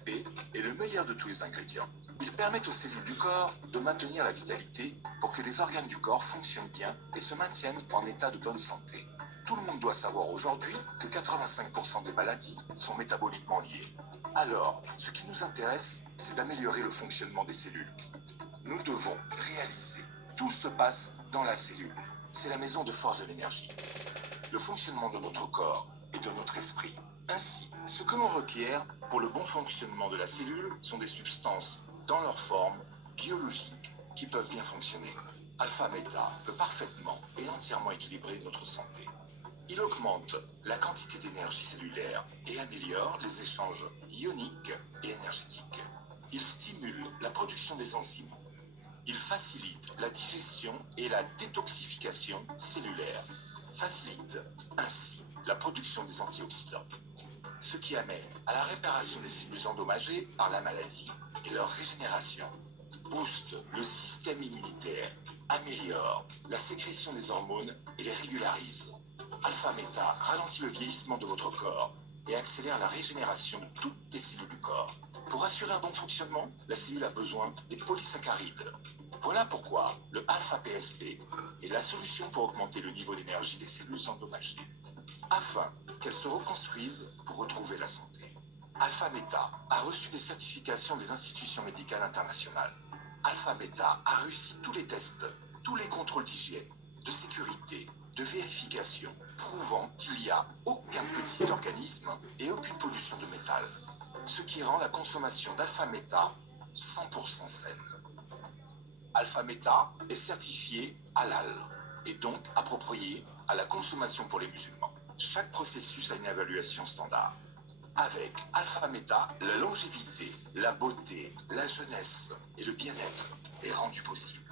P est le meilleur de tous les ingrédients. Il permet aux cellules du corps de maintenir la vitalité pour que les organes du corps fonctionnent bien et se maintiennent en état de bonne santé. Tout le monde doit savoir aujourd'hui que 85% des maladies sont métaboliquement liées. Alors, ce qui nous intéresse, c'est d'améliorer le fonctionnement des cellules. Nous devons réaliser. Tout se passe dans la cellule. C'est la maison de force de l'énergie. Le fonctionnement de notre corps et de notre esprit. Ainsi, ce que l'on requiert pour le bon fonctionnement de la cellule sont des substances dans leur forme biologique qui peuvent bien fonctionner. Alpha-Meta peut parfaitement et entièrement équilibrer notre santé. Il augmente la quantité d'énergie cellulaire et améliore les échanges ioniques et énergétiques. Il stimule la production des enzymes. Il facilite la digestion et la détoxification cellulaire. Facilite ainsi la production des antioxydants, ce qui amène à la réparation des cellules endommagées par la maladie et leur régénération. Booste le système immunitaire, améliore la sécrétion des hormones et les régularise. Alpha-Meta ralentit le vieillissement de votre corps et accélère la régénération de toutes les cellules du corps. Pour assurer un bon fonctionnement, la cellule a besoin des polysaccharides. Voilà pourquoi le alpha-PSP est la solution pour augmenter le niveau d'énergie des cellules endommagées, afin qu'elles se reconstruisent pour retrouver la santé. Alpha-Meta a reçu des certifications des institutions médicales internationales. Alpha-Meta a réussi tous les tests, tous les contrôles d'hygiène, de sécurité, de vérification, prouvant qu'il n'y a aucun petit organisme et aucune pollution de métal, ce qui rend la consommation d'Alpha-Meta 100% saine. Alpha-Meta est certifié halal et donc approprié à la consommation pour les musulmans. Chaque processus a une évaluation standard. Avec Alpha-Meta, la longévité, la beauté, la jeunesse et le bien-être est rendu possible.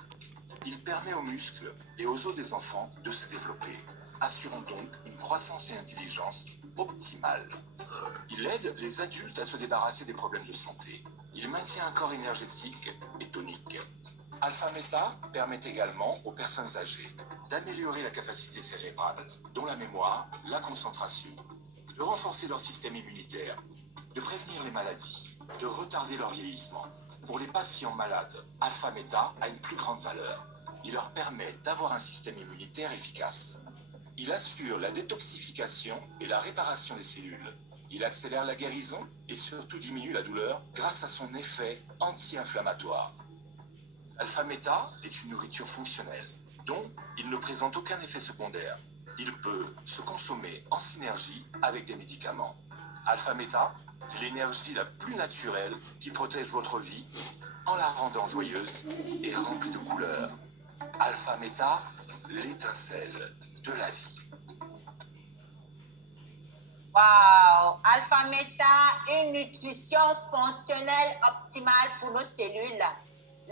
Il permet aux muscles et aux os des enfants de se développer, assurant donc une croissance et intelligence optimale. Il aide les adultes à se débarrasser des problèmes de santé. Il maintient un corps énergétique et tonique. Alpha-Meta permet également aux personnes âgées d'améliorer la capacité cérébrale, dont la mémoire, la concentration, de renforcer leur système immunitaire, de prévenir les maladies, de retarder leur vieillissement. Pour les patients malades, Alpha-Meta a une plus grande valeur. Il leur permet d'avoir un système immunitaire efficace. Il assure la détoxification et la réparation des cellules. Il accélère la guérison et surtout diminue la douleur grâce à son effet anti-inflammatoire. Alpha-Meta est une nourriture fonctionnelle, dont il ne présente aucun effet secondaire. Il peut se consommer en synergie avec des médicaments. Alpha-Meta, l'énergie la plus naturelle qui protège votre vie en la rendant joyeuse et remplie de couleurs. Alpha-Meta, l'étincelle de la vie. Wow! Alpha-Meta, une nutrition fonctionnelle optimale pour nos cellules.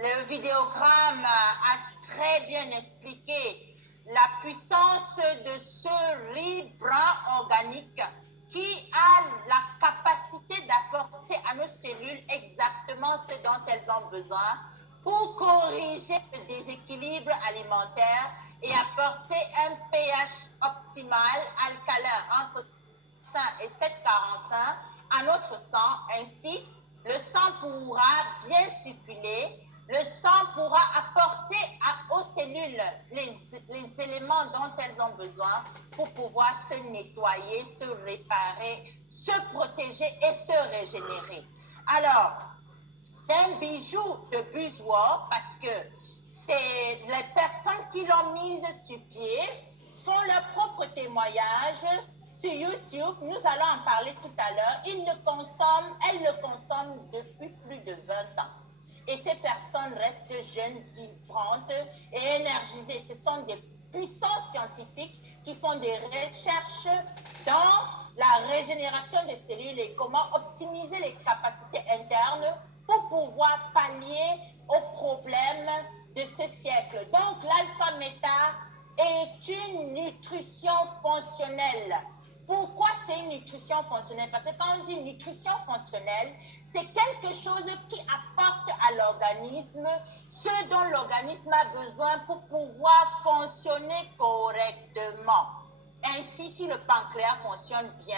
Le vidéogramme a très bien expliqué la puissance de ce riz brun organique qui a la capacité d'apporter à nos cellules exactement ce dont elles ont besoin pour corriger le déséquilibre alimentaire et apporter un pH optimal alcalin entre 5 et 7,45 à notre sang. Ainsi, le sang pourra bien circuler. Le sang pourra apporter aux cellules les éléments dont elles ont besoin pour pouvoir se nettoyer, se réparer, se protéger et se régénérer. Alors, c'est un bijou de buzzword parce que c'est les personnes qui l'ont mise sur pied font leur propre témoignage sur YouTube. Nous allons en parler tout à l'heure. Elles le consomment depuis plus de 20 ans. Et ces personnes restent jeunes, vibrantes et énergisées. Ce sont des puissants scientifiques qui font des recherches dans la régénération des cellules et comment optimiser les capacités internes pour pouvoir pallier aux problèmes de ce siècle. Donc, l'alpha-meta est une nutrition fonctionnelle. Pourquoi c'est une nutrition fonctionnelle? Parce que quand on dit nutrition fonctionnelle, c'est quelque chose qui apporte à l'organisme ce dont l'organisme a besoin pour pouvoir fonctionner correctement. Ainsi, si le pancréas fonctionne bien,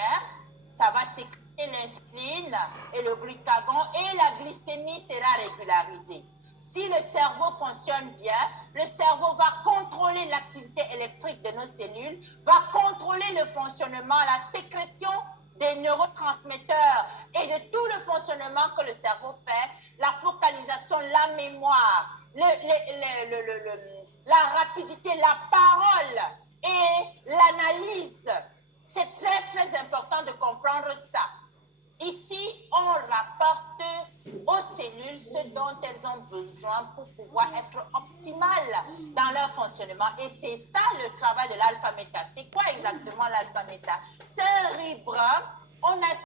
ça va sécréter l'insuline et le glucagon et la glycémie sera régularisée. Si le cerveau fonctionne bien, le cerveau va contrôler l'activité électrique de nos cellules, va contrôler le fonctionnement, la sécrétion des neurotransmetteurs et de tout le fonctionnement que le cerveau fait, la focalisation, la mémoire, la rapidité, la parole et l'analyse. C'est très, très important de comprendre ça. Ici, on rapporte aux cellules ce dont elles ont besoin pour pouvoir être optimales dans leur fonctionnement. Et c'est ça le travail de l'alpha-méta. C'est quoi exactement l'alpha-méta? C'est un riz brun. On a